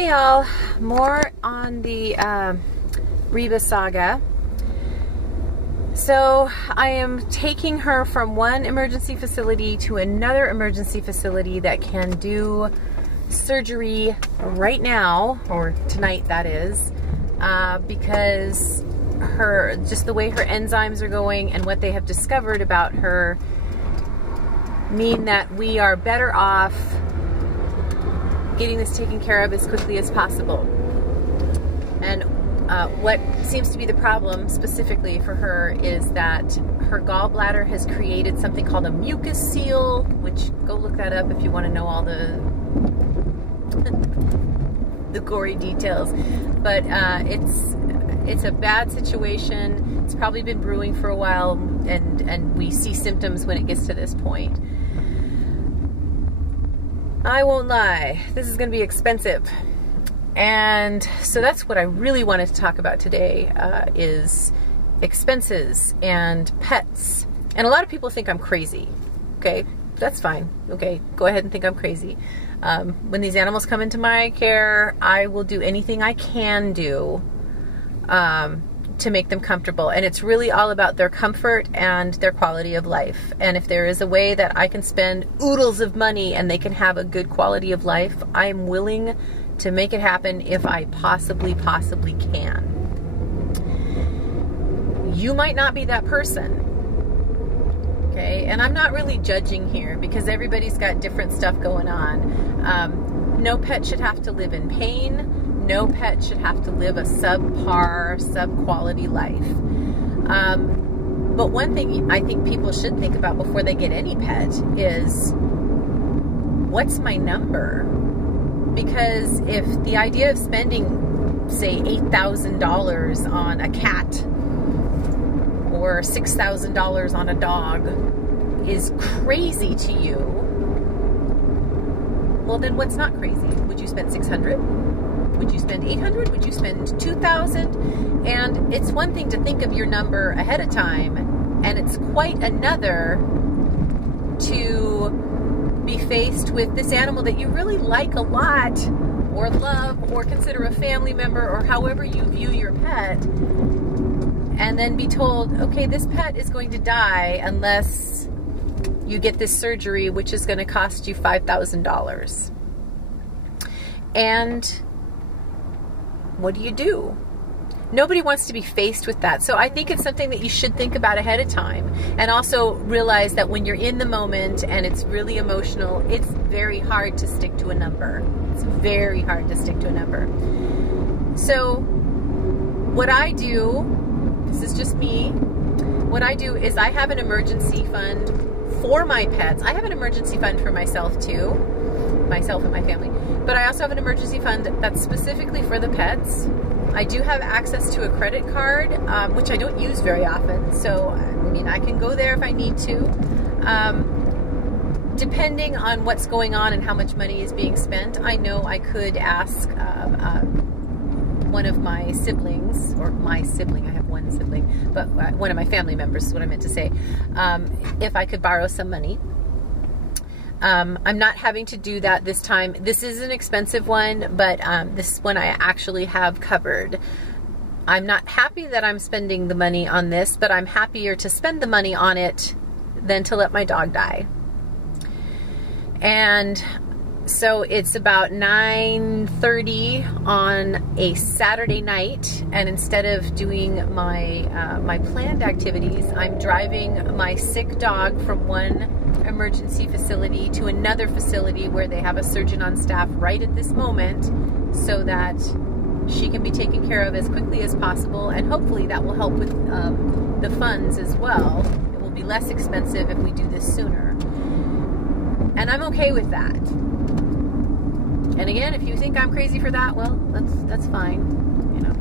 Hey y'all, more on the Reba saga. So I am taking her from one emergency facility to another emergency facility that can do surgery right now, or tonight that is, because just the way her enzymes are going and what they have discovered about her mean that we are better off getting this taken care of as quickly as possible. And what seems to be the problem specifically for her is that her gallbladder has created something called a mucus seal, which, go look that up if you want to know all the the gory details. But it's a bad situation. It's probably been brewing for a while, and we see symptoms when it gets to this point. I won't lie, this is going to be expensive. And so that's what I really wanted to talk about today, is expenses and pets. And a lot of people think I'm crazy. Okay, that's fine. Okay, go ahead and think I'm crazy. When these animals come into my care, I will do anything I can do to make them comfortable. And it's really all about their comfort and their quality of life. And if there is a way that I can spend oodles of money and they can have a good quality of life, I'm willing to make it happen if I possibly can. You might not be that person. Okay, and I'm not really judging here because everybody's got different stuff going on. No pet should have to live in pain. No pet should have to live a subpar, sub-quality life. But one thing I think people should think about before they get any pet is, what's my number? Because if the idea of spending, say, $8,000 on a cat or $6,000 on a dog is crazy to you, well then what's not crazy? Would you spend $600? Would you spend $800? Would you spend $2,000? And it's one thing to think of your number ahead of time, and it's quite another to be faced with this animal that you really like a lot, or love, or consider a family member, or however you view your pet, and then be told, okay, this pet is going to die unless you get this surgery, which is going to cost you $5,000. And what do you do? Nobody wants to be faced with that. So I think it's something that you should think about ahead of time, and also realize that when you're in the moment and it's really emotional, it's very hard to stick to a number. It's very hard to stick to a number. So what I do, this is just me, what I do is I have an emergency fund for my pets. I have an emergency fund for myself too, myself and my family, but I also have an emergency fund that's specifically for the pets. I do have access to a credit card, which I don't use very often, so I mean, I can go there if I need to. Depending on what's going on and how much money is being spent, I know I could ask one of my siblings, or my sibling, I have one sibling, but one of my family members is what I meant to say, if I could borrow some money. I'm not having to do that this time. This is an expensive one, but this one I actually have covered. I'm not happy that I'm spending the money on this, but I'm happier to spend the money on it than to let my dog die. And so it's about 9:30 on a Saturday night, and instead of doing my planned activities, I'm driving my sick dog from one emergency facility to another facility where they have a surgeon on staff right at this moment, so that she can be taken care of as quickly as possible, and hopefully that will help with the funds as well. It will be less expensive if we do this sooner, and I'm okay with that. And again, if you think I'm crazy for that, well, that's fine, you know.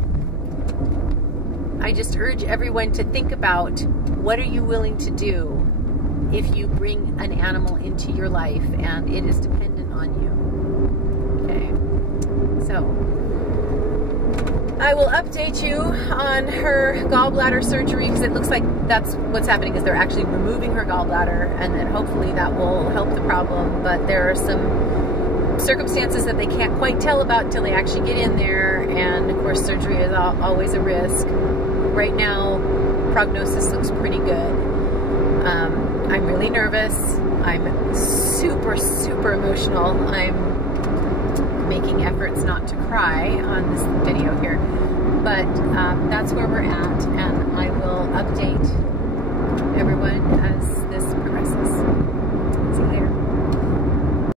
I just urge everyone to think about, what are you willing to do if you bring an animal into your life and it is dependent on you. Okay, so I will update you on her gallbladder surgery, because it looks like that's what's happening, is they're actually removing her gallbladder, and then hopefully that will help the problem. But there are some circumstances that they can't quite tell about until they actually get in there, and of course surgery is always a risk. Right now, prognosis looks pretty good. I'm really nervous. I'm super, super emotional. I'm making efforts not to cry on this video here, but that's where we're at, and